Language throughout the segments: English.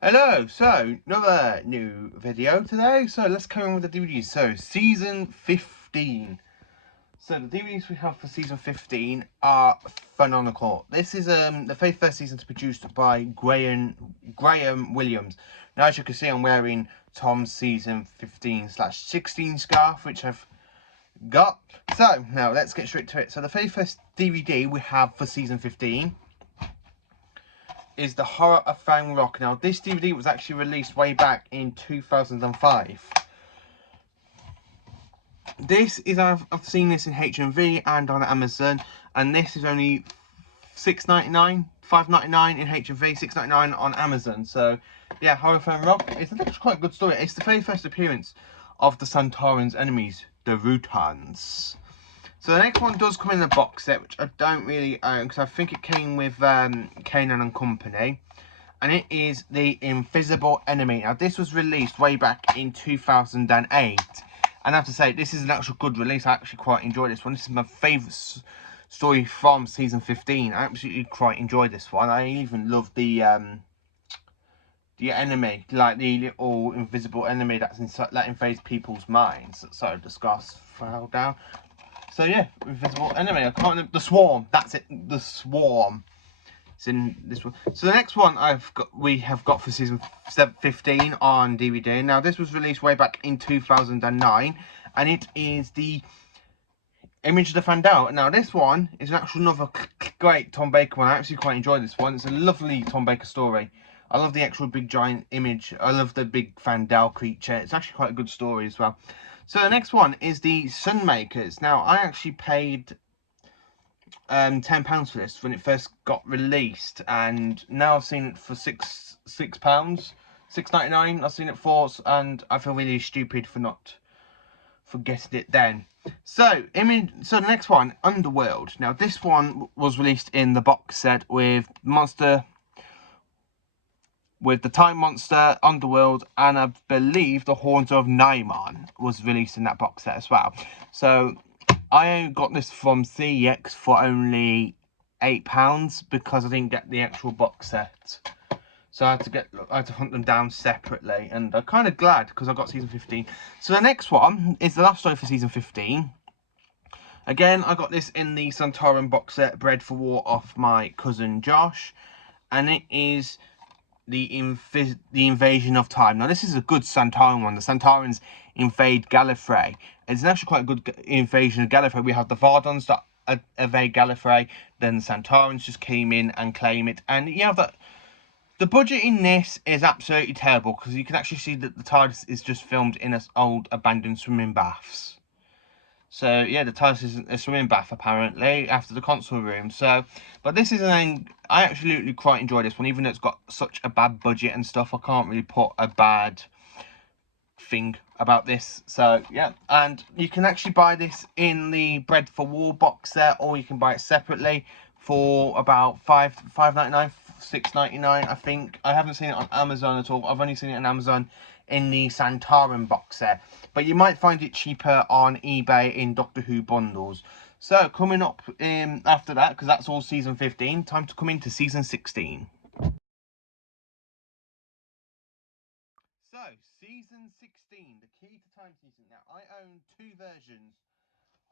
Hello, so another new video today. So let's carry on with the DVDs. So season 15. So the DVDs we have for season 15 are phenomenal. This is the very first season produced by Graham Williams. Now as you can see, I'm wearing Tom's season 15/16 scarf, which I've got. So now let's get straight to it. So the very first DVD we have for season 15 is The Horror of Fang Rock. Now, this DVD was actually released way back in 2005. This is, I've seen this in HMV and on Amazon, and this is only $6.99, $5.99 in HMV, $6.99 on Amazon. So, yeah, Horror of Fang Rock is actually quite a good story. It's the very first appearance of the Santoran's enemies, the Rutans. So the next one does come in a box set, which I don't really own, because I think it came with Kanan and Company. And it is The Invisible Enemy. Now, this was released way back in 2008. And I have to say, this is an actual good release. I actually quite enjoyed this one. This is my favourite story from season 15. I absolutely quite enjoyed this one. I even love the enemy, like the little invisible enemy that's inside, that invades people's minds. So the scarf fell down. So yeah, invisible enemy. I can't remember. The Swarm. That's it. The Swarm. It's in this one. So the next one we have got for season 15 on DVD. Now this was released way back in 2009, and it is the Image of the Fandel. Now this one is actually another great Tom Baker one. I actually quite enjoyed this one. It's a lovely Tom Baker story. I love the actual big giant image. I love the big Fandel creature. It's actually quite a good story as well. So the next one is the Sunmakers. Now I actually paid £10 for this when it first got released, and now I've seen it for £6, £6.99. I've seen it for, and I feel really stupid for not forgetting it then. So the next one, Underworld. Now this one was released in the box set with the Time Monster, Underworld, and I believe the Horns of Naiman was released in that box set as well. So I got this from CEX for only £8 because I didn't get the actual box set. So I had to hunt them down separately, and I'm kind of glad because I got season 15. So the next one is the last story for season 15. Again, I got this in the Santoran box set, Bred for War, off my cousin Josh, and it is the Invasion of Time. Now this is a good Santoran one. The Santorans invade Gallifrey. It's actually quite a good invasion of Gallifrey. We have the Vardons that evade Gallifrey, then the Santorans just came in and claim it, and you have that. The budget in this is absolutely terrible because you can actually see that the TARDIS is just filmed in an old abandoned swimming baths. So yeah, the TARDIS is a swimming bath apparently after the console room. So, but this is I absolutely quite enjoy this one, even though it's got such a bad budget and stuff. I can't really put a bad thing about this. So yeah, and you can actually buy this in the Bred for War box set, or you can buy it separately for about £5.99, £6.99. I think I haven't seen it on Amazon at all. I've only seen it on Amazon in the Santoran box set, but you might find it cheaper on eBay in Doctor Who bundles. So coming up after that, because that's all season 15, time to come into season 16. So, season 16, the Key to Time season. Now, I own two versions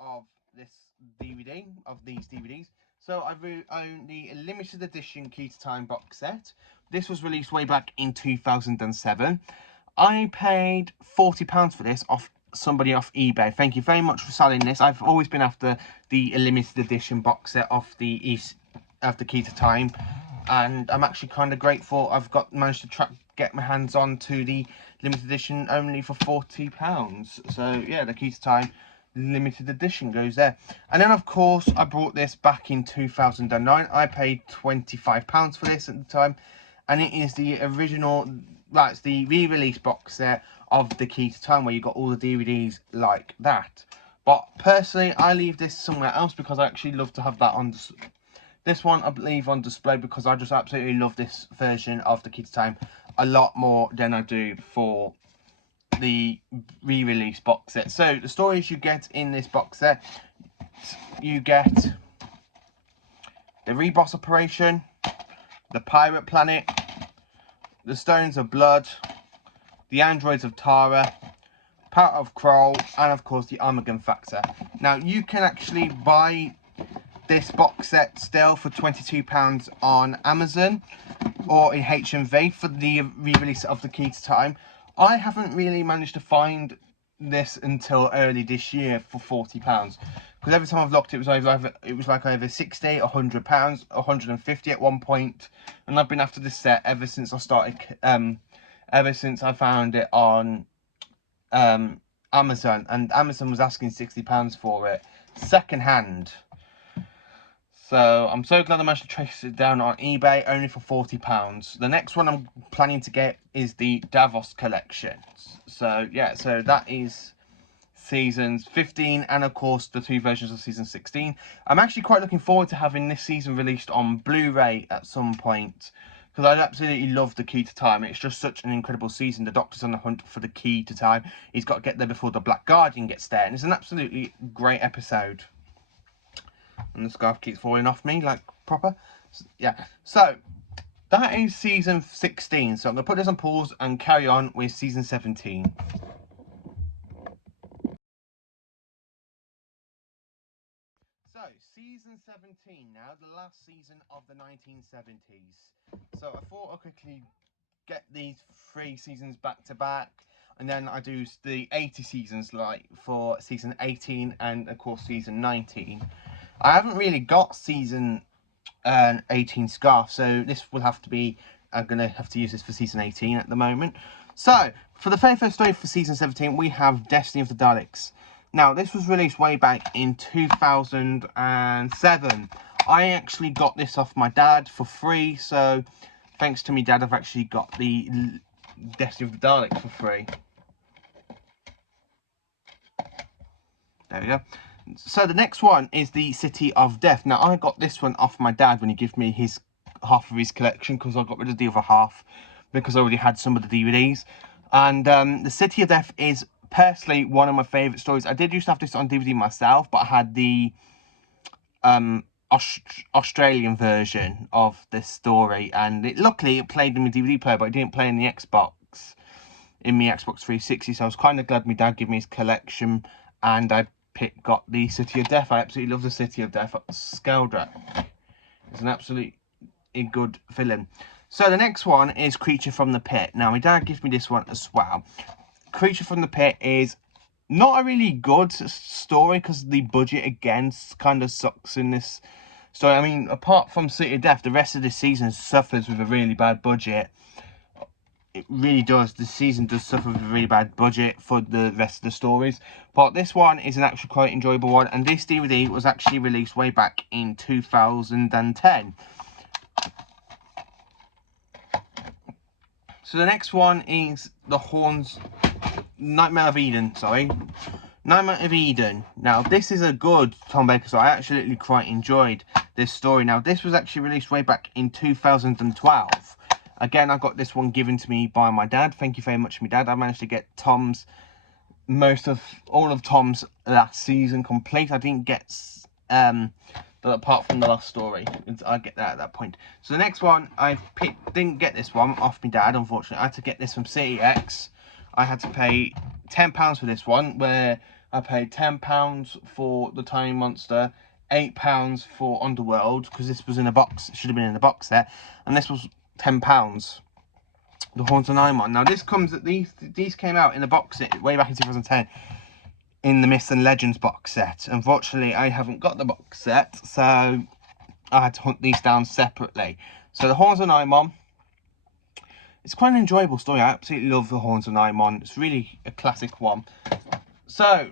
of this DVD, of these DVDs. So, I own the limited edition Key to Time box set. This was released way back in 2007. I paid £40 for this off somebody off eBay. Thank you very much for selling this. I've always been after the limited edition box set of the Key to Time, and I'm actually kind of grateful I've managed to get my hands on to the limited edition only for £40. So yeah, the Key to Time limited edition goes there. And then of course I brought this back in 2009. I paid £25 for this at the time, and it is the original, that's the re-release box set of the Key to Time, where you got all the DVDs like that. But personally, I leave this somewhere else because I actually love to have that on this one. I leave on display because I just absolutely love this version of the Key to Time a lot more than I do for the re-release box set. So the stories you get in this box set, you get the Reboss Operation, the Pirate Planet, The Stones of Blood, The Androids of Tara, Power of Kroll, and of course the Armageddon Factor. Now you can actually buy this box set still for £22 on Amazon or in HMV for the re-release of The Key to Time. I haven't really managed to find this until early this year for £40, because every time I've looked it was like over 60, £100, 150 at one point, and I've been after this set ever since I started, ever since I found it on Amazon, and Amazon was asking £60 for it second hand. So I'm so glad I managed to trace it down on eBay only for £40. The next one I'm planning to get is the Davos collection. So yeah, so that is seasons 15 and of course the 2 versions of season 16. I'm actually quite looking forward to having this season released on Blu-ray at some point, because I absolutely love The Key to Time. It's just such an incredible season. The Doctor's on the hunt for the key to time. He's got to get there before the Black Guardian gets there, and it's an absolutely great episode. And the scarf keeps falling off me like proper. Yeah, so that is season 16. So I'm going to put this on pause and carry on with season 17. So, season 17 now, the last season of the 1970s. So I thought I'd quickly get these 3 seasons back to back, and then I do the 80 seasons like for season 18 and of course season 19. I haven't really got season 18 scarf, so this will have to be, I'm going to have to use this for season 18 at the moment. So, for the very first story for season 17, we have Destiny of the Daleks. Now, this was released way back in 2007. I actually got this off my dad for free, so thanks to me dad, I've actually got the Destiny of the Daleks for free. There we go. So the next one is the City of Death. Now I got this one off my dad when he gave me his half of his collection, because I got rid of the other half because I already had some of the DVDs. And the City of Death is personally one of my favourite stories. I did used to have this on DVD myself, but I had the Australian version of this story, and luckily it played in my DVD player, but it didn't play in the Xbox, in my Xbox 360. So I was kind of glad my dad gave me his collection, and I got the City of Death. I absolutely love the City of Death. Skeldrak is an absolutely good villain. So the next one is Creature from the Pit. Now my dad gives me this one as well. Creature from the Pit is not a really good story because the budget again kind of sucks in this story. I mean, apart from City of Death, the rest of the season suffers with a really bad budget. It really does. The season does suffer with a really bad budget for the rest of the stories. But this one is an actually quite enjoyable one. And this DVD was actually released way back in 2010. So the next one is The Horns... Nightmare of Eden, sorry. Nightmare of Eden. Now, this is a good Tom Baker story. I actually quite enjoyed this story. Now, this was actually released way back in 2012. Again, I got this one given to me by my dad. Thank you very much, my dad. I managed to get all of Tom's last season complete. I didn't get apart from the last story. I get that at that point. So the next one didn't get this one off my dad, unfortunately. I had to get this from CityX. I had to pay £10 for this one, where I paid £10 for the Tiny Monster, £8 for Underworld, because this was in a box. It should have been in a box set, and this was £10. The Haunted Nymon. Now this comes at these came out in a box set way back in 2010 in the Myths and Legends box set. Unfortunately, I haven't got the box set, so I had to hunt these down separately. So the Haunted Nymon. It's quite an enjoyable story. I absolutely love The Haunted Nymon. It's really a classic one. So,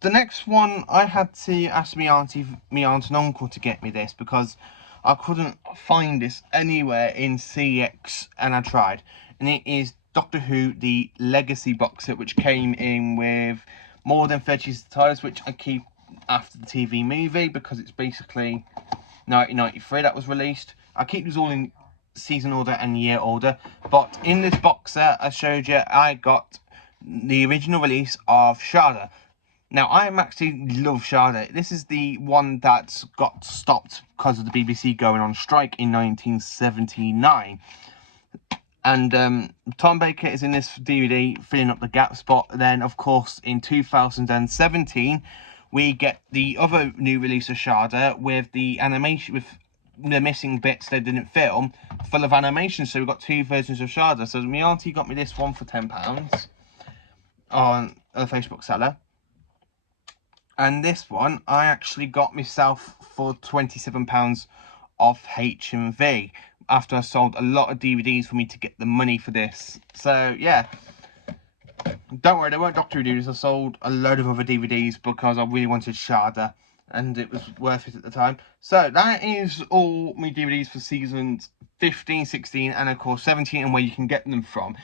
the next one, I had to ask me aunt and uncle to get me this, because I couldn't find this anywhere in CX, and I tried. And it is Doctor Who, the Legacy box set, which came in with more than 30 titles, which I keep after the TV movie, because it's basically 1993 that was released. I keep these all in season order and year order, but in this box set I showed you, I got the original release of Shada. Now I actually love Shada. This is the one that got stopped because of the BBC going on strike in 1979. And Tom Baker is in this DVD filling up the gap spot. Then, of course, in 2017, we get the other new release of Shada with the animation, with the missing bits they didn't film, full of animation. So we've got 2 versions of Shada. So my auntie got me this one for £10 on a Facebook seller. And this one I actually got myself for £27 off HMV after I sold a lot of DVDs for me to get the money for this. So yeah, don't worry, they weren't Doctor Who DVDs. I sold a load of other DVDs because I really wanted Shada and it was worth it at the time. So that is all my DVDs for seasons 15, 16 and of course 17 and where you can get them from.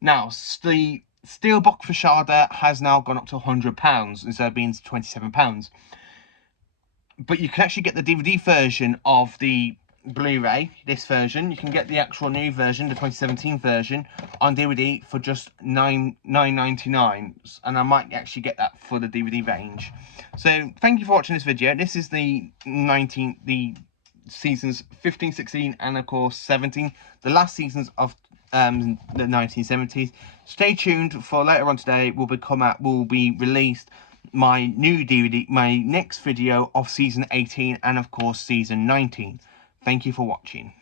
Now, the Steelbook for Shada has now gone up to £100 instead of being £27. But you can actually get the DVD version of the Blu-ray, this version. You can get the actual new version, the 2017 version, on DVD for just $9.99, and I might actually get that for the DVD range. So thank you for watching this video. This is the seasons 15, 16, and of course 17, the last seasons of the 1970s. Stay tuned for later on today. Will be released my new DVD, my next video of season 18 and of course season 19. Thank you for watching.